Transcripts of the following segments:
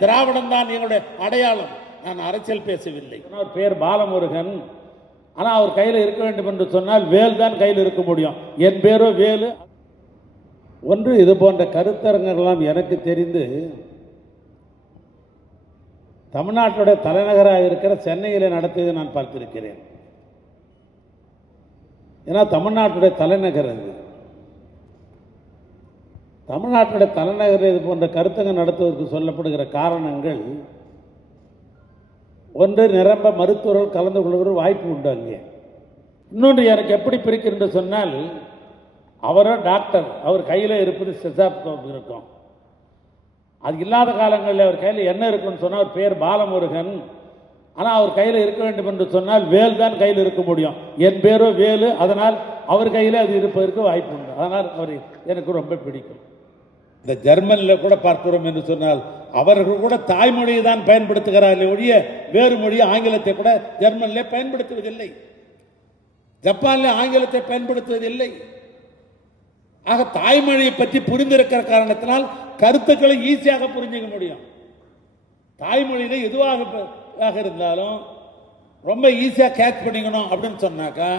திராவிடம் தான் எங்களுடைய அடையாளம். நான் அரசியல் பேசவில்லை. அவர் பேர் பாலமுருகன். ஆனால் அவர் கையில் இருக்க வேண்டும் என்று சொன்னால் வேல் தான் கையில் இருக்க முடியும். என் பேரோ வேலு. ஒன்று, இது போன்ற கருத்தரங்கெல்லாம் எனக்கு தெரிந்து தமிழ்நாட்டுடைய தலைநகராக இருக்கிற சென்னையில் நடத்தியதை நான் பார்த்திருக்கிறேன். ஏன்னா தமிழ்நாட்டுடைய தலைநகர் அது. தமிழ்நாட்டுடைய தலைநகர் இது போன்ற கருத்தரங்கம் நடத்துவதற்கு சொல்லப்படுகிற காரணங்கள், ஒன்று, நிரம்ப மருத்துவர்கள் கலந்து கொள்கிற வாய்ப்பு உண்டு அங்கே. இன்னொன்று, எனக்கு எப்படி பிரிக்கிறது சொன்னால், அவரோ டாக்டர், அவர் கையில் இருப்பது ஸ்டெத்தாஸ்கோப் இருக்கும். அது இல்லாத காலங்களில் அவர் கையில் என்ன இருக்குன்னு சொன்னால், அவர் பேர் பாலமுருகன். ஆனால் அவர் கையில் இருக்க வேண்டும் என்று சொன்னால் வேல் தான் கையில் இருக்க முடியும். என் பேரோ வேலு. அதனால் அவர் கையில் அது இருப்பதற்கு வாய்ப்பு உண்டு. அதனால் அவர் எனக்கு ரொம்ப பிடிக்கும். இந்த ஜெர்மனில் கூட பார்க்கிறோம் என்று சொன்னால், அவர்கள் கூட தாய்மொழியை தான் பயன்படுத்துகிறார்கள் ஒழிய வேறு மொழி ஆங்கிலத்தை கூட ஜெர்மனில் பயன்படுத்துவதில்லை. ஜப்பானில் ஆங்கிலத்தை பயன்படுத்துவதில்லை. ஆக தாய்மொழியை பற்றி புரிந்திருக்கிற காரணத்தினால் கருத்துக்களை ஈஸியாக புரிஞ்சுக்க முடியும். தாய்மொழியில எதுவாக இருந்தாலும் ரொம்ப ஈஸியாக கேட்ச் பண்ணிக்கணும் அப்படின்னு சொன்னாக்கா,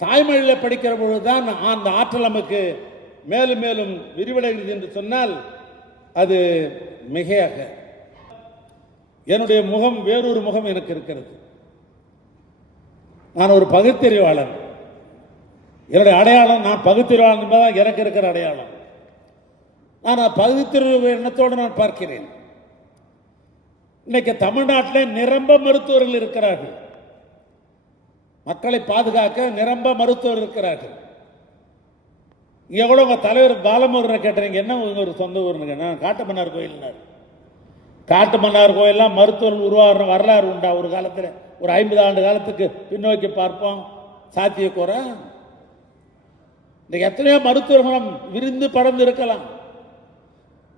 தாய்மொழியில் படிக்கிற பொழுதுதான் அந்த ஆற்றல் நமக்கு மேலும் மேலும் விரிவடைகிறது என்று சொன்னால் அது மிகையாக. என்னுடைய முகம் வேறொரு முகம் எனக்கு இருக்கிறது. நான் ஒரு பகுத்தறிவாளன். என்னுடைய அடையாளம், நான் பகுத்தறிவாளன் என்பதுதான் எனக்கு இருக்கிற அடையாளம். நான் பகுத்தறிவு எண்ணத்தோடு நான் பார்க்கிறேன். இன்னைக்கு தமிழ்நாட்டில் நிரம்ப மருத்துவர்கள் இருக்கிறார்கள். மக்களை பாதுகாக்க நிரம்ப மருத்துவர்கள் இருக்கிறார்கள். இங்கே கூட உங்கள் தலைவர் பாலமுருகனை கேட்டீங்க, என்ன ஒரு சொந்த ஊருங்க? நான் காட்டுமன்னார் கோயில்னார். காட்டுமன்னார் கோயிலெலாம் மருத்துவர்கள் உருவாகிற வரலாறு உண்டா? ஒரு காலத்தில், ஒரு 50 ஆண்டு காலத்துக்கு பின்னோக்கி பார்ப்போம். சாத்தியக்கூற இந்த எத்தனையோ மருத்துவர்களும் விரிந்து பறந்து இருக்கலாம்.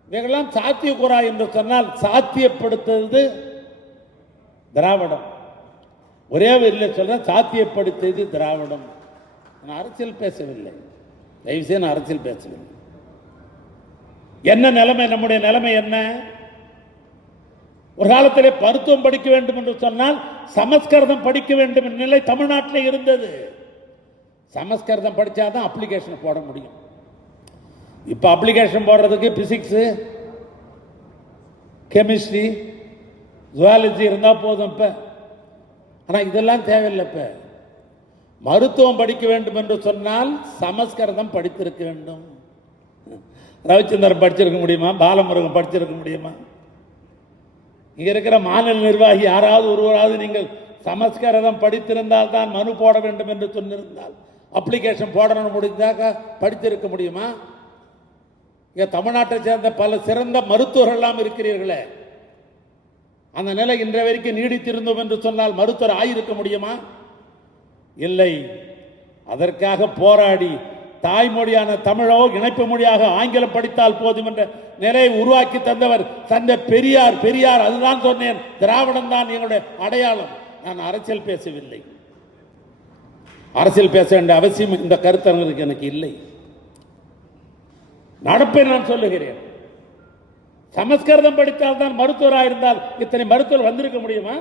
இவைகளெல்லாம் சாத்தியக்கூறா என்று சொன்னால் சாத்தியப்படுத்துவது திராவிடம். ஒரே வரியில் சொல்ற, சாத்தியப்படுத்தியது திராவிடம். நான் அரசியல் பேசவில்லை, தயவுசெய்து நான் அரசியல் பேசவில்லை. என்ன நிலைமை, நம்முடைய நிலைமை என்ன? ஒரு காலத்திலே மருத்துவம் படிக்க வேண்டும் என்று சொன்னால் சமஸ்கிருதம் படிக்க வேண்டும் என்ற நிலை தமிழ்நாட்டில் இருந்தது. சமஸ்கிருதம் படித்தாதான் அப்ளிகேஷன் போட முடியும். இப்போ அப்ளிகேஷன் போடுறதுக்கு பிசிக்ஸு, கெமிஸ்ட்ரி, ஜுவாலஜி இருந்தால் போதும். இப்போ ஆனால் இதெல்லாம் தேவையில்லை. இப்போ மருத்துவம் படிக்க வேண்டும் என்று சொன்னால் சமஸ்கிருதம் படித்திருக்க வேண்டும். ரவிச்சந்திரன் படிச்சிருக்க முடியுமா? பாலமுருகன் படிச்சிருக்க முடியுமா? இங்கே இருக்கிற மாநில நிர்வாகி யாராவது ஒருவராவது நீங்கள் சமஸ்கிருதம் படித்திருந்தால் தான் மனு போட வேண்டும் என்று சொன்னிருந்தால், அப்ளிகேஷன் போடணும் முடிந்தாக்க படித்திருக்க முடியுமா? இங்கே தமிழ்நாட்டை சேர்ந்த பல சிறந்த மருத்துவர்கள் எல்லாம் இருக்கிறீர்களே, அந்த நிலை இன்றைய வரைக்கும் நீடித்திருந்தோம் என்று சொன்னால் மருத்துவர் ஆயிருக்க முடியுமா? இல்லை. அதற்காக போராடி தாய்மொழியான தமிழோ இணைப்பு மொழியாக ஆங்கிலம் படித்தால் போதும் என்ற நிலையை உருவாக்கி தந்தவர் தந்தை பெரியார். பெரியார் அதுதான் சொன்னேன், திராவிடம் தான் எங்களுடைய அடையாளம். நான் அரசியல் பேசவில்லை. அரசியல் பேச வேண்டிய அவசியம் இந்த கருத்தரங்களுக்கு எனக்கு இல்லை. நடப்பை நான் சொல்லுகிறேன். சமஸ்கிருதம் படித்தால் தான் மருத்துவராக இருந்தால் இத்தனை மருத்துவர் வந்திருக்க முடியுமா?